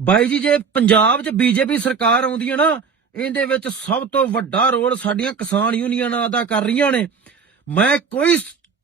ਬਾਈ ਜੀ, ਜੇ ਪੰਜਾਬ 'ਚ ਬੀਜੇਪੀ ਸਰਕਾਰ ਆਉਂਦੀ ਹੈ ਨਾ, ਇਹਦੇ ਵਿੱਚ ਸਭ ਤੋਂ ਵੱਡਾ ਰੋਲ ਸਾਡੀਆਂ ਕਿਸਾਨ ਯੂਨੀਅਨਾਂ ਅਦਾ ਕਰ ਰਹੀਆਂ ਨੇ। ਮੈਂ ਕੋਈ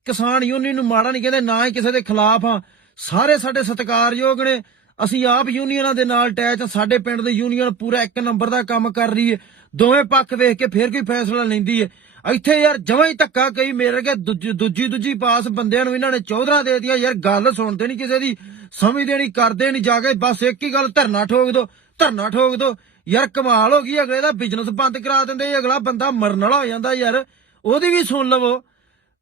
ਕਿਸਾਨ ਯੂਨੀਅਨ ਨੂੰ ਮਾੜਾ ਨਹੀਂ ਕਹਿੰਦੇ, ਨਾ ਹੀ ਕਿਸੇ ਦੇ ਖਿਲਾਫ ਆ ਸਾਰੇ ਸਾਡੇ ਸਤਿਕਾਰਯੋਗ ਨੇ। ਅਸੀਂ ਆਪ ਯੂਨੀਅਨਾਂ ਦੇ ਨਾਲ ਅਟੈਚ ਸਾਡੇ ਪਿੰਡ ਦੇ ਯੂਨੀਅਨ ਪੂਰਾ ਇੱਕ ਨੰਬਰ ਦਾ ਕੰਮ ਕਰ ਰਹੀ ਹੈ। ਦੋਵੇਂ ਪੱਖ ਵੇਖ ਕੇ ਫਿਰ ਕੋਈ ਫੈਸਲਾ ਲੈਂਦੀ ਹੈ। ਇੱਥੇ ਯਾਰ ਜਮਾਂ ਹੀ ਧੱਕਾ ਕਈ ਮੇਰੇ ਕੇ ਦੂਜੀ ਦੂਜੀ ਪਾਸ ਬੰਦਿਆਂ ਨੂੰ ਇਹਨਾਂ ਨੇ ਚੌਧਰਾ ਦੇ ਦਿੱਤੀਆਂ। ਯਾਰ ਗੱਲ ਸੁਣਦੇ ਨਹੀਂ ਕਿਸੇ ਦੀ, ਸਮਝਦੇ ਨਹੀਂ ਕਰਦੇ ਨਹੀਂ ਜਾ ਕੇ ਬਸ ਇੱਕ ਹੀ ਗੱਲ, ਧਰਨਾ ਠੋਕ ਦੋ, ਧਰਨਾ ਠੋਕ ਦੋ। ਯਾਰ ਕਮਾਲ ਹੋ ਗਈ, ਅਗਲੇ ਦਾ ਬਿਜ਼ਨਸ ਬੰਦ ਕਰਾ ਦਿੰਦੇ, ਅਗਲਾ ਬੰਦਾ ਮਰਨ ਵਾਲਾ ਹੋ ਜਾਂਦਾ ਯਾਰ। ਉਹਦੀ ਵੀ ਸੁਣ ਲਵੋ।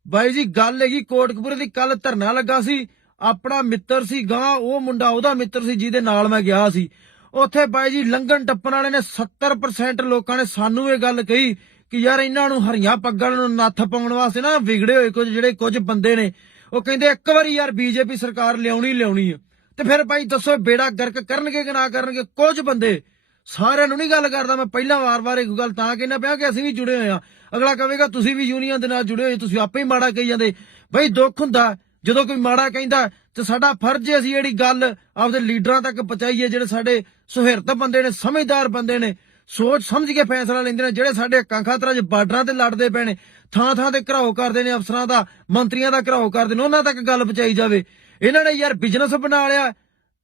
ਬਾਈ ਜੀ, ਗੱਲ ਹੈਗੀ ਕੋਟਕਪੂਰੇ ਦੀ ਕੱਲ ਧਰਨਾ ਲੱਗਾ ਸੀ, ਆਪਣਾ ਮਿੱਤਰ ਸੀ ਗਾਂ ਉਹ ਮੁੰਡਾ ਉਹਦਾ ਮਿੱਤਰ ਸੀ ਜਿਹਦੇ ਨਾਲ ਮੈਂ ਗਿਆ ਸੀ। ਉੱਥੇ ਬਾਈ ਜੀ, ਲੰਘਣ ਟੱਪਣ ਵਾਲੇ ਨੇ 70% ਲੋਕਾਂ ਨੇ ਸਾਨੂੰ ਇਹ ਗੱਲ ਕਹੀ ਕਿ ਯਾਰ ਇਹਨਾਂ ਨੂੰ ਹਰੀਆਂ ਪੱਗਾਂ ਨੂੰ ਨੱਥ ਪਾਉਣ ਵਾਸਤੇ ਨਾ ਵਿਗੜੇ ਹੋਏ ਕੁਝ, ਜਿਹੜੇ ਕੁਝ ਬੰਦੇ ਨੇ, ਉਹ ਕਹਿੰਦੇ ਇੱਕ ਵਾਰੀ ਯਾਰ ਬੀਜੇਪੀ ਸਰਕਾਰ ਲਿਆਉਣੀ ਲਿਆਉਣੀ ਹੈ ਤੇ ਫਿਰ ਭਾਈ ਦੱਸੋ ਬੇੜਾ ਗਰਕ ਕਰਨਗੇ ਕਿ ਨਾ ਕਰਨਗੇ? ਕੁਝ ਬੰਦੇ, ਸਾਰਿਆਂ ਨੂੰ ਨਹੀਂ ਗੱਲ ਕਰਦਾ ਮੈਂ ਪਹਿਲਾਂ ਵਾਰ-ਵਾਰ ਇੱਕ ਗੱਲ ਤਾਂ ਕਹਿੰਦਾ ਪਿਆ ਕਿ ਅਸੀਂ ਵੀ ਜੁੜੇ ਹੋਏ ਆ। ਅਗਲਾ ਕਹੇਗਾ, ਤੁਸੀਂ ਵੀ ਯੂਨੀਅਨ ਦੇ ਨਾਲ ਜੁੜੇ ਹੋਏ, ਤੁਸੀਂ ਆਪੇ ਹੀ ਮਾੜਾ ਕਹੀ ਜਾਂਦੇ। ਬਈ ਦੁੱਖ ਹੁੰਦਾ, ਜਦੋਂ ਕੋਈ ਮਾੜਾ ਕਹਿੰਦਾ, ਤੇ ਸਾਡਾ ਫਰਜ਼ ਹੈ ਅਸੀਂ ਜਿਹੜੀ ਗੱਲ ਆਪਦੇ ਲੀਡਰਾਂ ਤੱਕ ਪਹੁੰਚਾਈਏ, ਜਿਹੜੇ ਸਾਡੇ ਸੁਹਿਰਦ ਬੰਦੇ ਨੇ, ਸਮਝਦਾਰ ਬੰਦੇ ਨੇ ਸੋਚ ਸਮਝ ਕੇ ਫੈਸਲਾ ਲੈਂਦੇ ਨੇ ਜਿਹੜੇ ਸਾਡੇ ਹੱਕਾਂ ਖਾਤਰਾਂ 'ਚ ਬਾਰਡਰਾਂ ਤੇ ਲੜਦੇ ਪਏ ਨੇ, ਥਾਂ ਥਾਂ ਤੇ ਘਰਾਓ ਕਰਦੇ ਨੇ, ਅਫਸਰਾਂ ਦਾ, ਮੰਤਰੀਆਂ ਦਾ ਘਰਾਓ ਕਰਦੇ ਨੇ, ਉਹਨਾਂ ਤੱਕ ਗੱਲ ਪਹੁੰਚਾਈ ਜਾਵੇ। ਇਹਨਾਂ ਨੇ ਯਾਰ ਬਿਜ਼ਨਸ ਬਣਾ ਲਿਆ,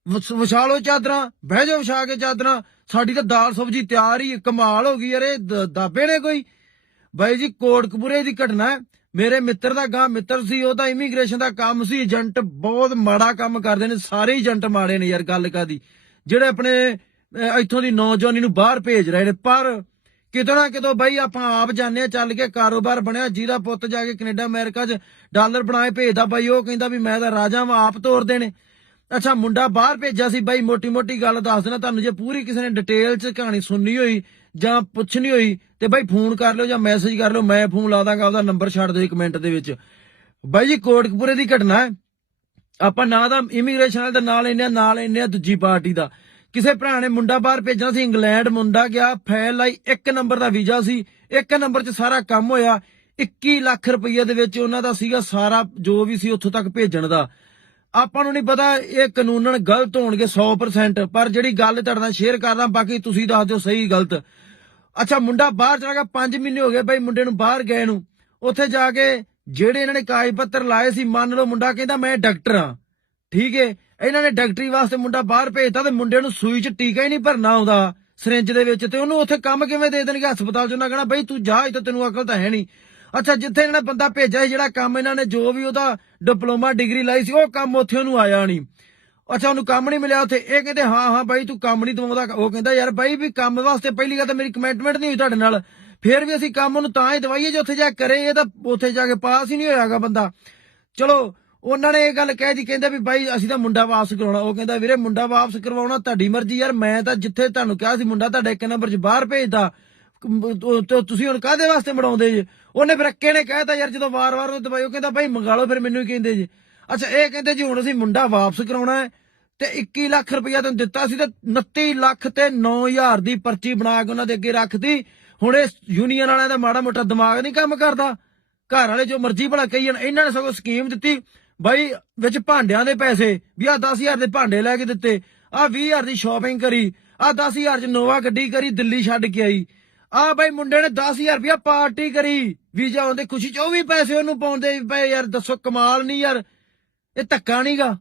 ਵਸ- ਵਿਛਾਲੋ ਚਾਦਰਾਂ, ਬਹਿ ਜਾਓ ਵਿਛਾ ਕੇ ਚਾਦਰਾਂ, ਸਾਡੀ ਤਾਂ ਦਾਲ ਸਬਜੀ ਤਿਆਰ ਹੀ, ਕਮਾਲ ਹੋ ਗਈ ਯਾਰ, ਇਹ ਦ- ਦਾਬੇ ਨੇ ਕੋਈ। ਬਾਈ ਜੀ, ਕੋਟਕਪੂਰੇ ਦੀ ਘਟਨਾ ਹੈ, ਮੇਰੇ ਮਿੱਤਰ ਦਾ ਗਾਂ ਮਿੱਤਰ ਸੀ, ਉਹ ਤਾਂ ਇਮੀਗ੍ਰੇਸ਼ਨ ਦਾ ਕੰਮ ਸੀ, ਏਜੰਟ ਬਹੁਤ ਮਾੜਾ ਕੰਮ ਕਰਦੇ ਨੇ, ਸਾਰੇ ਏਜੰਟ ਮਾੜੇ ਨੇ ਯਾਰ, ਗੱਲ ਕਾਦੀ ਜਿਹੜੇ ਆਪਣੇ ਇੱਥੋਂ ਦੀ ਨੌਜਵਾਨੀ ਨੂੰ ਬਾਹਰ ਭੇਜ ਰਹੇ ਨੇ। ਪਰ ਕਿਤੋਂ ਨਾ ਕਿਤੋਂ ਬਾਈ ਆਪਾਂ ਆਪ ਜਾਣਦੇ ਹਾਂ, ਚੱਲ ਕੇ ਕਾਰੋਬਾਰ ਬਣਿਆ, ਜਿਹਦਾ ਪੁੱਤ ਜਾ ਕੇ ਕੈਨੇਡਾ, ਅਮਰੀਕਾ 'ਚ ਡਾਲਰ ਬਣਾਏ, ਭੇਜਦਾ ਬਾਈ, ਉਹ ਕਹਿੰਦਾ ਵੀ ਮੈਂ ਤਾਂ ਰਾਜਾ ਵਾਂ, ਆਪ ਤੋਰਦੇ ਨੇ ਅੱਛਾ, ਮੁੰਡਾ ਬਾਹਰ ਭੇਜਿਆ ਸੀ ਬਾਈ ਮੋਟੀ ਮੋਟੀ ਗੱਲ ਦੱਸ ਦੇਣਾ ਤੁਹਾਨੂੰ, ਜੇ ਪੂਰੀ ਕਿਸੇ ਨੇ ਡਿਟੇਲ 'ਚ ਕਹਾਣੀ ਸੁਣਨੀ ਹੋਈ ਜਾਂ ਪੁੱਛਣੀ ਹੋਈ, ਤੇ ਬਾਈ ਫੋਨ ਕਰ ਲਿਓ ਜਾਂ ਮੈਸੇਜ ਕਰ ਲਿਓ, ਮੈਂ ਫੋਨ ਲਾ ਦਾਂਗਾ, ਉਹਦਾ ਨੰਬਰ ਛੱਡ ਦਿਓ ਕਮੈਂਟ ਦੇ ਵਿੱਚ। ਬਾਈ ਜੀ, ਕੋਟਕਪੂਰੇ ਦੀ ਘਟਨਾ ਹੈ। ਆਪਾਂ ਨਾ ਤਾਂ ਇਮੀਗ੍ਰੇਸ਼ਨ ਵਾਲੇ ਦਾ, ਨਾਲ ਇੰਨੇ ਨਾਲ ਇੰਨੇ ਦੂਜੀ ਪਾਰਟੀ ਦਾ। ਕਿਸੇ ਭਰਾ ਨੇ ਮੁੰਡਾ ਬਾਹਰ ਭੇਜਣਾ ਸੀ ਇੰਗਲੈਂਡ, ਮੁੰਡਾ ਗਿਆ, ਫੈਲ ਆਈ, ਇੱਕ ਨੰਬਰ ਦਾ ਵੀਜ਼ਾ ਸੀ, ਇੱਕ ਨੰਬਰ 'ਚ ਸਾਰਾ ਕੰਮ ਹੋਇਆ 21 ਲੱਖ ਰੁਪਏ ਦੇ ਵਿੱਚ ਉਹਨਾਂ ਦਾ ਸੀਗਾ ਸਾਰਾ ਜੋ ਵੀ ਸੀ ਉੱਥੋਂ ਤੱਕ ਭੇਜਣ ਦਾ। ਆਪਾਂ ਨੂੰ ਨਹੀਂ ਪਤਾ ਇਹ ਕਾਨੂੰਨਨ ਗਲਤ ਹੋਣਗੇ 100% ਪਰ ਜਿਹੜੀ ਗੱਲ ਤੁਹਾਡੇ ਨਾਲ ਸ਼ੇਅਰ ਕਰਦਾ, ਬਾਕੀ ਤੁਸੀਂ ਦੱਸ ਦਿਓ ਸਹੀ ਗਲਤ। ਅੱਛਾ, ਮੁੰਡਾ ਬਾਹਰ ਚਲਾ ਗਿਆ 5 ਮਹੀਨੇ ਹੋ ਗਏ ਬਾਈ ਮੁੰਡੇ ਨੂੰ ਬਾਹਰ ਗਏ ਨੂੰ। ਉੱਥੇ ਜਾ ਕੇ ਜਿਹੜੇ ਇਹਨਾਂ ਨੇ ਕਾਗਜ਼ ਪੱਤਰ ਲਾਏ ਸੀ, ਮੰਨ ਲਓ ਮੁੰਡਾ ਕਹਿੰਦਾ ਮੈਂ ਡਾਕਟਰ ਆ ਠੀਕ ਹੈ ਇਹਨਾਂ ਨੇ ਡਾਕਟਰੀ ਵਾਸਤੇ ਮੁੰਡਾ ਬਾਹਰ ਭੇਜਤਾ ਤੇ ਮੁੰਡੇ ਨੂੰ ਸੂਈ 'ਚ ਟੀਕਾ ਹੀ ਨਹੀਂ ਭਰਨਾ ਆਉਂਦਾ। ਸਿਰਿੰਜ ਦੇ ਵਿੱਚ ਤੇ ਉਹਨੂੰ ਉੱਥੇ ਕੰਮ ਕਿਵੇਂ ਦੇ ਦੇਣਗੇ? ਹਸਪਤਾਲ 'ਚ ਉਹਨਾਂ ਕਹਣਾ, ਬਈ ਤੂੰ ਜਾ, ਇੱਥੇ ਤੈਨੂੰ ਅਕਲ ਤਾਂ ਹੈ ਨਹੀਂ। ਅੱਛਾ, ਜਿੱਥੇ ਇਹਨਾਂ ਨੇ ਬੰਦਾ ਭੇਜਿਆ ਜਿਹੜਾ ਕੰਮ ਇਹਨਾਂ ਨੇ ਜੋ ਵੀ ਉਹਦਾ ਡਿਪਲੋਮਾ ਡਿਗਰੀ ਲਾਈ ਸੀ, ਉਹ ਕੰਮ ਉੱਥੇ ਉਹਨੂੰ ਆਇਆ ਨਹੀਂ। ਅੱਛਾ, ਉਹਨੂੰ ਕੰਮ ਨਹੀਂ ਮਿਲਿਆ ਉੱਥੇ। ਇਹ ਕਹਿੰਦੇ, ਹਾਂ ਹਾਂ, ਬਾਈ ਤੂੰ ਕੰਮ ਨਹੀਂ ਦਵਾਉਂਦਾ। ਉਹ ਕਹਿੰਦਾ, ਯਾਰ ਬਾਈ ਵੀ ਕੰਮ ਵਾਸਤੇ ਪਹਿਲੀ ਗੱਲ ਤਾਂ ਮੇਰੀ ਕਮਿਟਮੈਂਟ ਨਹੀਂ ਹੋਈ ਤੁਹਾਡੇ ਨਾਲ। ਫੇਰ ਵੀ ਅਸੀਂ ਕੰਮ ਉਹਨੂੰ ਤਾਂ ਹੀ ਦਵਾਈਏ ਜੇ ਉੱਥੇ ਜਾ ਕੇ ਕਰੇ। ਇਹ ਤਾਂ ਉੱਥੇ ਜਾ ਕੇ ਪਾਸ ਹੀ ਨਹੀਂ ਹੋਇਆਗਾ ਬੰਦਾ। ਚਲੋ ਉਹਨਾਂ ਨੇ ਇਹ ਗੱਲ ਕਹਿ ਜੀ, ਕਹਿੰਦੇ ਵੀ ਬਾਈ ਅਸੀਂ ਤਾਂ ਮੁੰਡਾ ਵਾਪਸ ਕਰਾਉਣਾ। ਉਹ ਕਹਿੰਦਾ, ਵੀਰੇ ਮੁੰਡਾ ਵਾਪਸ ਕਰਵਾਉਣਾ ਤੁਹਾਡੀ ਮਰਜ਼ੀ ਯਾਰ, ਮੈਂ ਤਾਂ ਜਿੱਥੇ ਤੁਹਾਨੂੰ ਕਿਹਾ ਸੀ ਮੁੰਡਾ ਤੁਹਾਡਾ ਇੱਕ ਨੰਬਰ 'ਚ ਬਾਹਰ ਭੇਜਦਾ। ਤੁਸੀਂ ਹੁਣ ਕਾਹਦੇ ਵਾਸਤੇ ਮੜਾਉਂਦੇ ਜੇ? ਉਹਨੇ ਫਿਰ ਅੱਕੇ ਨੇ ਕਹਿਤਾ ਯਾਰ, ਜਦੋਂ ਵਾਰ-ਵਾਰ ਉਹ ਦਵਾਈ ਉਹ ਕਹਿੰਦਾ ਭਾਈ ਮੰਗਾ ਲਓ ਫਿਰ ਮੈਨੂੰ ਹੀ ਕਹਿੰਦੇ ਜੇ। ਅੱਛਾ, ਇਹ ਕਹਿੰਦੇ ਜੀ ਹੁਣ ਅਸੀਂ ਮੁੰਡਾ ਵਾਪਸ ਕਰਾਉਣਾ ਹੈ ਤੇ 21 ਲੱਖ ਰੁਪਇਆ ਤੈਨੂੰ ਦਿੱਤਾ ਸੀ ਤੇ 29 ਲੱਖ ਤੇ 9000 ਦੀ ਪਰਚੀ ਬਣਾ ਕੇ ਉਹਨਾਂ ਦੇ ਅੱਗੇ ਰੱਖਦੀ ਹੁਣ ਇਹ ਯੂਨੀਅਨ ਵਾਲਿਆਂ ਦਾ ਮਾੜਾ ਮੋਟਾ ਦਿਮਾਗ ਨਹੀਂ ਕੰਮ ਕਰਦਾ। ਘਰ ਵਾਲੇ ਜੋ ਮਰਜ਼ੀ ਭਲਾ ਕਹੀ ਜਾਣ, ਇਹਨਾਂ ਨੇ ਸਗੋਂ ਸਕੀਮ ਦਿੱਤੀ। ਬਾਈ, ਵਿੱਚ ਭਾਂਡਿਆਂ ਦੇ ਪੈਸੇ, ਵੀ ਆ 10000 ਦੇ ਭਾਂਡੇ ਲੈ ਕੇ ਦਿੱਤੇ ਆ 20000 ਦੀ ਸ਼ਾਪਿੰਗ ਕਰੀ ਆ 10000 ਚ ਨੋਵਾ ਗੱਡੀ ਕਰੀ, ਦਿੱਲੀ ਛੱਡ ਕੇ ਆਈ। ਆ ਬਾਈ ਮੁੰਡੇ ਨੇ 10000 ਰੁਪਇਆ ਪਾਰਟੀ ਕਰੀ, ਵੀਜ਼ਾ ਆਉਂਦੇ ਖੁਸ਼ੀ ਚ, ਉਹ ਵੀ ਪੈਸੇ ਉਹਨੂੰ ਪਾਉਂਦੇ ਪਏ, ਯਾਰ ਦੱਸੋ ਕਮਾਲ ਨਹੀਂ ਯਾਰ, ਇਹ ਧੱਕਾ ਨਹੀਂਗਾ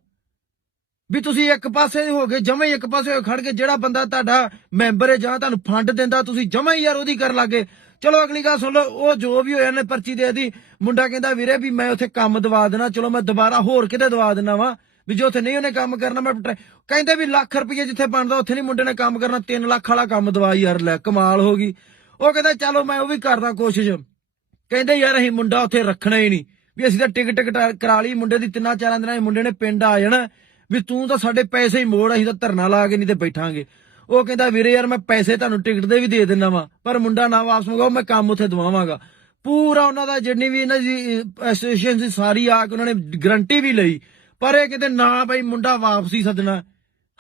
ਵੀ ਤੁਸੀਂ ਇੱਕ ਪਾਸੇ ਹੋ ਗਏ, ਜਮੇ ਇੱਕ ਪਾਸੇ ਹੋ ਖੜ ਕੇ ਜਿਹੜਾ ਬੰਦਾ ਤੁਹਾਡਾ ਮੈਂਬਰ ਹੈ ਜਾਂ ਤੁਹਾਨੂੰ ਫੰਡ ਦਿੰਦਾ, ਤੁਸੀਂ ਜਮਾ ਹੀ ਯਾਰ ਉਹਦੀ ਕਰ ਲਾਗੇ ਚਲੋ ਅਗਲੀ ਗੱਲ ਸੁਣ ਲਓ, ਉਹ ਜੋ ਵੀ ਹੋਇਆ ਨੇ ਪਰਚੀ ਦੇ ਦੀ ਮੁੰਡਾ ਕਹਿੰਦਾ, ਵੀਰੇ ਵੀ ਮੈਂ ਉੱਥੇ ਕੰਮ ਦਵਾ ਦੇਣਾ ਚਲੋ ਮੈਂ ਦੁਬਾਰਾ ਹੋਰ ਕਿਤੇ ਦਵਾ ਦੇਣਾ ਵਾ, ਵੀ ਜੇ ਉੱਥੇ ਨਹੀਂ ਉਹਨੇ ਕੰਮ ਕਰਨਾ, ਮੈਂ ਕਹਿੰਦੇ ਵੀ ਲੱਖ ਰੁਪਏ ਜਿੱਥੇ ਬਣਦਾ, ਉੱਥੇ ਨਹੀਂ ਮੁੰਡੇ ਨੇ ਕੰਮ ਕਰਨਾ। 3 ਲੱਖ ਵਾਲਾ ਕੰਮ ਦਵਾ ਯਾਰ, ਲੈ, ਕਮਾਲ ਹੋ ਗਈ। ਉਹ ਕਹਿੰਦਾ, ਚਲੋ ਮੈਂ ਉਹ ਵੀ ਕਰਦਾ ਕੋਸ਼ਿਸ਼। ਕਹਿੰਦੇ, ਯਾਰ ਅਸੀਂ ਮੁੰਡਾ ਉੱਥੇ ਰੱਖਣਾ ਹੀ ਨਹੀਂ। ਵੀ ਅਸੀਂ ਤਾਂ ਟਿਕਟ ਕਟਾ- ਕਰਾ ਲਈ, ਮੁੰਡੇ ਦੀ ਤਿੰਨਾਂ ਚਾਰਾਂ ਦਿਨਾਂ 'ਚ ਮੁੰਡੇ ਨੇ ਪਿੰਡ ਆ ਜਾਣਾ। ਵੀ ਤੂੰ ਤਾਂ ਸਾਡੇ ਪੈਸੇ ਹੀ ਮੋੜ, ਅਸੀਂ ਤਾਂ ਧਰਨਾ ਲਾ ਕੇ ਨਹੀਂ ਤੇ ਬੈਠਾਂਗੇ। ਉਹ ਕਹਿੰਦਾ, ਵੀਰੇ ਯਾਰ, ਮੈਂ ਪੈਸੇ ਤੁਹਾਨੂੰ ਟਿਕਟ ਦੇ ਵੀ ਦੇ ਦਿੰਦਾ ਵਾਂ, ਪਰ ਮੁੰਡਾ ਨਾ ਵਾਪਸ ਮੰਗਾਓ, ਮੈਂ ਕੰਮ ਉੱਥੇ ਦਵਾਵਾਂਗਾ। ਪੂਰਾ ਉਹਨਾਂ ਦਾ ਜਿੰਨੀ ਵੀ ਇਹਨਾਂ ਦੀ ਐਸੋਸੀਏਸ਼ਨ ਸੀ, ਸਾਰੀ ਆ ਕੇ ਉਹਨਾਂ ਨੇ ਗਰੰਟੀ ਵੀ ਲਈ। ਪਰ ਇਹ ਕਹਿੰਦੇ, ਨਾ ਬਈ, ਮੁੰਡਾ ਵਾਪਸ ਹੀ ਸੱਦਣਾ,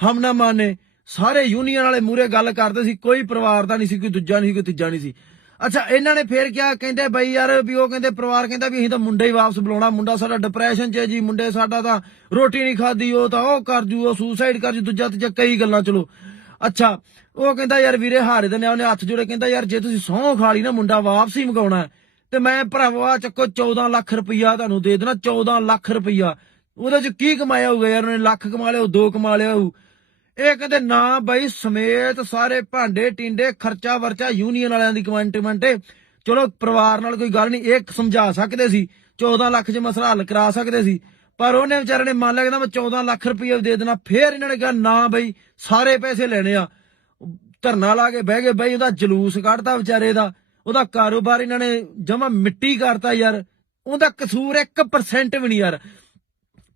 ਹਮ ਨਾ ਮਾਨੇ। ਸਾਰੇ ਯੂਨੀਅਨ ਵਾਲੇ ਮੂਰੇ ਗੱਲ ਕਰਦੇ ਸੀ, ਕੋਈ ਪਰਿਵਾਰ ਦਾ ਨਹੀਂ ਸੀ, ਕੋਈ ਦੂਜਾ ਨਹੀਂ ਸੀ, ਕੋਈ ਤੀਜਾ ਨਹੀਂ ਸੀ। ਅੱਛਾ, ਇਹਨਾਂ ਨੇ ਫੇਰ ਕਿਹਾ, ਕਹਿੰਦੇ ਬਈ ਯਾਰ, ਵੀ ਉਹ ਕਹਿੰਦੇ, ਪਰਿਵਾਰ ਕਹਿੰਦਾ ਵੀ ਅਸੀਂ ਤਾਂ ਮੁੰਡਾ ਹੀ ਵਾਪਸ ਬੁਲਾਉਣਾ, ਮੁੰਡਾ ਸਾਡਾ ਡਿਪਰੈਸ਼ਨ 'ਚ ਹੈ ਜੀ, ਮੁੰਡੇ ਸਾਡਾ ਤਾਂ ਰੋਟੀ ਨਹੀਂ ਖਾਦੀ ਉਹ ਤਾਂ ਉਹ ਕਰ ਜੂ, ਉਹ ਸੁਸਾਈਡ ਕਰ ਜੂ, ਦੂਜਾ ਤੀਜਾ ਕਈ ਗੱਲਾਂ, ਚਲੋ। ਅੱਛਾ ਉਹ ਕਹਿੰਦਾ ਯਾਰ ਵੀਰੇ ਹਾਰੇ ਦੇ ਨੇ ਉਹਨੇ ਹੱਥ ਜੋੜੇ। ਕਹਿੰਦਾ ਯਾਰ ਜੇ ਤੁਸੀਂ ਸਹੁੰ ਖਾ ਲਈ ਨਾ ਮੁੰਡਾ ਵਾਪਸੀ ਮੰਗਾਉਣਾ ਹੈ, ਤੇ ਮੈਂ ਭਰਾਵਾ ਚੱਕੋ 14 ਲੱਖ ਰੁਪਈਆ ਤੁਹਾਨੂੰ ਦੇ ਦੇਣਾ 14 ਲੱਖ ਰੁਪਈਆ। ਉਹਦੇ ਚ ਕੀ ਕਮਾਇਆ ਹੋਊਗਾ ਯਾਰ ਉਹਨੇ ਲੱਖ ਕਮਾ ਲਿਆ ਦੋ ਕਮਾ ਲਿਆ ਹੋਊ? ਇਹ ਕਹਿੰਦੇ ਨਾ ਬਾਈ ਸਮੇਤ ਸਾਰੇ ਭਾਂਡੇ ਟਿੰਡੇ ਖਰਚਾ ਵਰਚਾ ਯੂਨੀਅਨ ਵਾਲਿਆਂ ਦੀ ਕਮੈਂਟਮੈਂਟ ਚਲੋ ਪਰਿਵਾਰ ਨਾਲ ਕੋਈ ਗੱਲ ਨਹੀਂ ਇਹ ਸਮਝਾ ਸਕਦੇ ਸੀ 14 ਲੱਖ 'ਚ ਮਸਲਾ ਹੱਲ ਕਰਾ ਸਕਦੇ ਸੀ। ਪਰ ਉਹਨੇ ਵਿਚਾਰੇ ਨੇ ਮੰਨ ਲਿਆ ਕਹਿੰਦਾ ਮੈਂ 14 ਲੱਖ ਰੁਪਏ ਦੇ ਦੇਣਾ, ਫੇਰ ਇਹਨਾਂ ਨੇ ਕਿਹਾ, ਨਾ ਬਈ, ਸਾਰੇ ਪੈਸੇ ਲੈਣੇ ਆ। ਧਰਨਾ ਲਾ ਕੇ ਬਹਿ ਗਏ, ਬਈ ਉਹਦਾ ਜਲੂਸ ਕੱਢਤਾ ਵਿਚਾਰੇ ਦਾ, ਉਹਦਾ ਕਾਰੋਬਾਰ ਇਹਨਾਂ ਨੇ ਜਮਾ ਮਿੱਟੀ ਕਰਤਾ ਯਾਰ, ਉਹਦਾ ਕਸੂਰ 1% ਵੀ ਨਹੀਂ ਯਾਰ।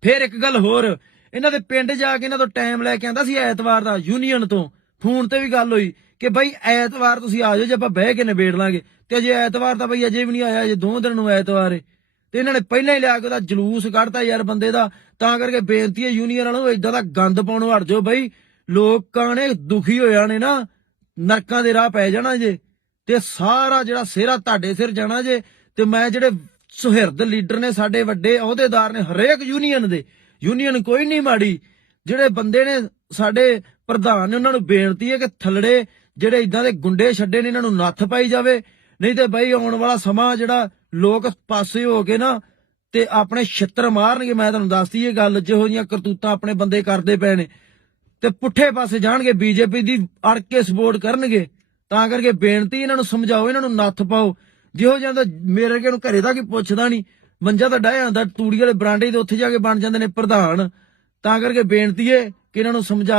ਫੇਰ ਇੱਕ ਗੱਲ ਹੋਰ, ਇਹਨਾਂ ਦੇ ਪਿੰਡ ਜਾ ਕੇ ਇਹਨਾਂ ਤੋਂ ਟਾਈਮ ਲੈ ਕੇ ਆਂਦਾ ਸੀ ਐਤਵਾਰ ਦਾ ਯੂਨੀਅਨ ਤੋਂ। ਫੋਨ ਤੇ ਵੀ ਗੱਲ ਹੋਈ ਕਿ ਬਈ ਐਤਵਾਰ ਤੁਸੀਂ ਆ ਜਾਓ, ਜੇ ਆਪਾਂ ਬਹਿ ਕੇ ਨਿਬੇੜ ਲਾਂਗੇ। ਤੇ ਅਜੇ ਐਤਵਾਰ ਤਾਂ ਬਈ ਅਜੇ ਵੀ ਨਹੀਂ ਆਇਆ, ਅਜੇ ਦੋ ਦਿਨ ਨੂੰ ਐਤਵਾਰ ਏ। ਤੇ ਇਹਨਾਂ ਨੇ ਪਹਿਲਾਂ ਹੀ ਲਿਆ ਕੇ ਉਹਦਾ ਜਲੂਸ ਕੱਢਤਾ ਯਾਰ ਬੰਦੇ ਦਾ। ਤਾਂ ਕਰਕੇ ਬੇਨਤੀ ਹੈ ਯੂਨੀਅਨ ਵਾਲਿਆਂ ਨੂੰ ਇਦਾਂ ਦਾ ਗੰਦ ਪਾਉਣੋਂ ਹਟ ਜਾਓ ਬਈ। ਲੋਕਾਂ ਨੇ ਦੁਖੀ ਹੋ ਜਾਣੇ ਨਾ, ਨਰਕਾਂ ਦੇ ਰਾਹ ਪੈ ਜਾਣਾ ਜੇ। ਤੇ ਸਾਰਾ ਜਿਹੜਾ ਸਿਹਰਾ ਤੁਹਾਡੇ ਸਿਰ ਜਾਣਾ ਜੇ। ਤੇ ਮੈਂ ਜਿਹੜੇ ਸੁਹਿਰਦ ਲੀਡਰ ਨੇ ਸਾਡੇ ਵੱਡੇ ਅਹੁਦੇਦਾਰ ਨੇ, ਹਰੇਕ ਯੂਨੀਅਨ ਦੇ ਯੂਨੀਅਨ ਕੋਈ ਨਹੀਂ ਮਾੜੀ। ਜਿਹੜੇ ਬੰਦੇ ਨੇ ਸਾਡੇ ਪ੍ਰਧਾਨ ਨੇ, ਉਹਨਾਂ ਨੂੰ ਬੇਨਤੀ ਹੈ ਕਿ ਥੱਲੜੇ ਜਿਹੜੇ ਇਦਾਂ ਦੇ ਗੁੰਡੇ ਛੱਡੇ ਨੇ, ਇਹਨਾਂ ਨੂੰ ਨੱਥ ਪਾਈ ਜਾਵੇ। ਨਹੀਂ ਤੇ ਬਈ ਆਉਣ ਵਾਲਾ ਸਮਾਂ ਜਿਹੜਾ ਲੋਕ ਪਾਸੇ ਹੋ ਕੇ ਨਾ ਤੇ ਆਪਣੇ ਛਿੱਤਰ ਮਾਰਨਗੇ, ਮੈਂ ਤੁਹਾਨੂੰ ਦੱਸਦੀ ਇਹ ਗੱਲ, ਜਿਹੋ ਜੀਆਂ ਕਰਤੂਤਾਂ ਆਪਣੇ ਬੰਦੇ ਕਰਦੇ ਪਏ ਨੇ। ਤੇ ਪੁੱਠੇ ਪਾਸੇ ਜਾਣਗੇ, ਬੀਜੇਪੀ ਦੀ ਅੜ ਕੇ ਸਪੋਰਟ ਕਰਨਗੇ, ਤਾਂ ਕਰਕੇ ਬੇਨਤੀ ਇਹਨਾਂ ਨੂੰ ਸਮਝਾਓ, ਇਹਨਾਂ ਨੂੰ ਨੱਥ ਪਾਓ। ਜਿਹੋ ਜਿਹਾ ਮੇਰੇ ਵਰਗੇ ਨੂੰ ਘਰੇ ਦਾ ਕੀ ਪੁੱਛਦਾ ਨਹੀਂ। ਮੰਜਾ ਤਾਂ ਡਾਇਆ ਹੁੰਦਾ ਤੂੜੀ ਵਾਲੇ ਬਰਾਂਡੇ ਦੇ ਉੱਥੇ ਜਾ ਕੇ ਬਣ ਜਾਂਦੇ ਨੇ ਪ੍ਰਧਾਨ। ਤਾਂ ਕਰਕੇ ਬੇਨਤੀ ਏ ਕਿ ਇਹਨਾਂ ਨੂੰ ਸਮਝਾ